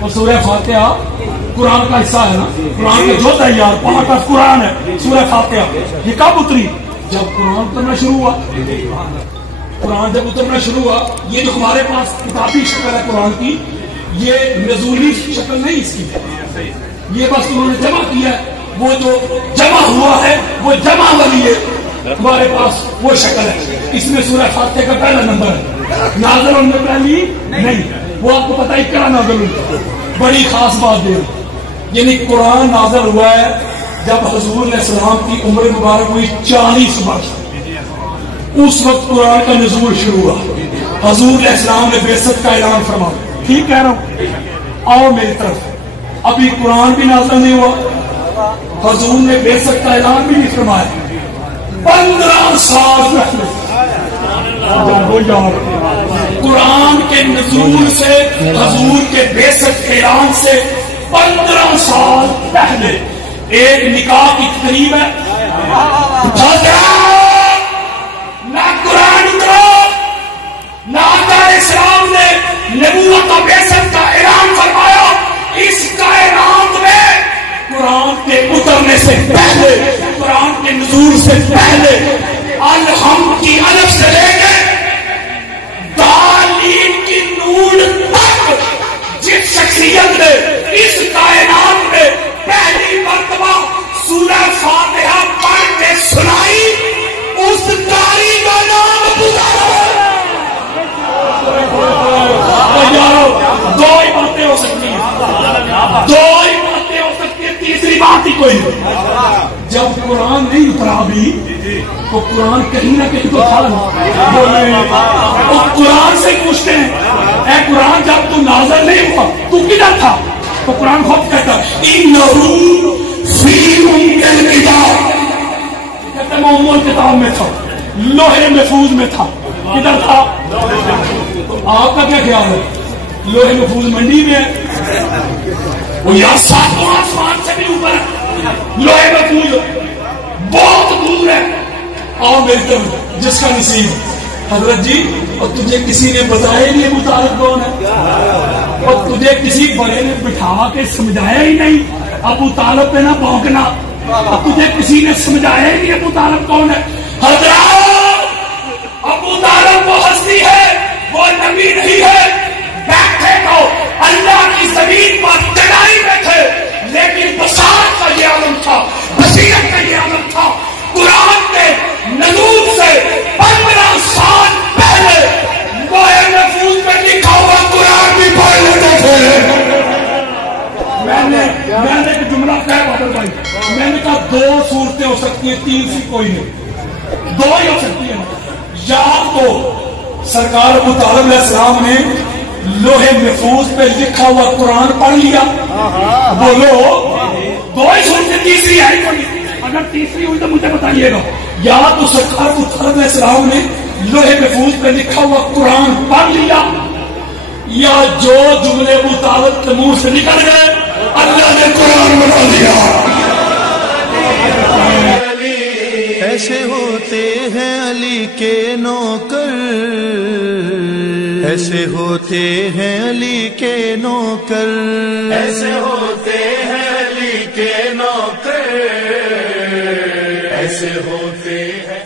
اور سورہ فاتحہ قرآن کا حصہ ہے نا، قرآن کا جو ہے یار، پارٹ آف قرآن ہے سورہ فاتحہ. یہ کب اتری؟ جب قرآن اترنا شروع ہوا. قرآن جب اترنا شروع ہوا، یہ جو ہمارے پاس کتابی شکل ہے قرآن کی، یہ نزولی شکل نہیں اس کی، یہ بس انہوں نے جمع کیا ہے. وہ جو جمع ہوا ہے وہ جمع والی ہے ہمارے پاس وہ شکل ہے. اس میں سورہ فاتحہ کا پہلا نمبر ہے. نازل ہونے پہلی نہیں، وہ آپ کو پتہ ہے کیا نازل ہوئی. بڑی خاص بات دے رہا، یعنی قرآن نازل ہوا ہے جب حضور علیہ السلام کی عمر مبارک ہوئی 40 برس. اس وقت قرآن کا نزول شروع ہوا. حضور علیہ السلام نے بعثت کا اعلان فرمایا. ٹھیک کہہ رہا ہوں؟ آؤ میری طرف. ابھی قرآن بھی نازل نہیں ہوا، حضور نے بعثت کا اعلان بھی نہیں فرمایا. 15 سال پہلے قرآن کے نزول سے، حضور کے بعثت کے اعلان سے 15 سال پہلے ایک نکاح کی تقریب ہے. نہ قرآن اترا، نہ آقا اسلام نے نبوت و بعثت کا اعلان فرمایا. اس کائنات میں قرآن کے اترنے سے پہلے، قرآن کے نزول سے پہلے، الحم کی الف سے لے کے دالین کی نون تک جس شخصیت نے اس کائنات میں پہلی مرتبہ سورہ فاتحہ پڑھ کے سنائی، اس قاری کا نام ابو طالب. دو ہی باتیں ہو سکتی ہیں، دو ہی باتیں ہو سکتی ہیں، تیسری بات ہی کوئی نہیں. جب قرآن نہیں اترا بھی تو قرآن کہیں نہ کہیں تو تھا. اور قرآن سے پوچھتے ہیں اے قرآن جب تو نازل نہیں ہوا تو کدھر تھا؟ تو قرآن خود کہتا انہو فی ام الکتاب، کہتا میں ام الکتاب میں تھا، لوح محفوظ میں تھا. کدھر تھا؟ تو آپ کا کیا خیال ہے؟ لوح محفوظ منڈی میں ہے، وہ یا ساتوں آسمان سے بھی اوپر ہے. لوح محفوظ بہت دور ہے. آؤ میری طرف جس کا نصیب. حضرت جی اور تجھے کسی نے بتایا نہیں ابو طالب کون ہے، اور تجھے کسی بڑے نے بٹھا کے سمجھایا ہی نہیں ابو طالب پہ نہ بھونکنا، اور تجھے کسی نے سمجھایا ہی نہیں ابو طالب کون ہے. حضرات ابو طالب وہ ہستی ہے، وہ نبی نہیں ہے. بیٹھے تو اللہ کی زمین پر چڑھائی بیٹھے، لیکن بصارت کا یہ عالم تھا، بصیرت کا یہ عالم تھا. قرآن کے نزول سے 15 سال پہلے لوح محفوظ میں لکھا ہوا قرآن بھی پڑھ لیتے تھے. میں نے ایک جملہ کہا بادل بھائی، میں نے کہا 2 صورتیں ہو سکتی ہیں، 3 سی کوئی نہیں، 2 ہی ہو سکتی ہیں. یا تو سرکار ابو طالب علیہ السلام نے لوح محفوظ پہ لکھا ہوا قرآن پڑھ لیا، بولو 2 ہی صورتیں، تیسری ہے کوئی. اگر تیسری ہوئی تو مجھے بتائیے گا. یا تو سرکار ابو طالب علیہ السلام نے لوح محفوظ پہ لکھا ہوا قرآن پڑھ لیا، یا جو جملے ابو طالب کے منہ سے نکل گئے اللہ نے قرآن بنا دیا. ایسے ہوتے ہیں علی کے نوکر، ایسے ہوتے ہیں علی کے نوکر، ایسے ہوتے ہیں علی کے نوکر، ایسے ہوتے ہیں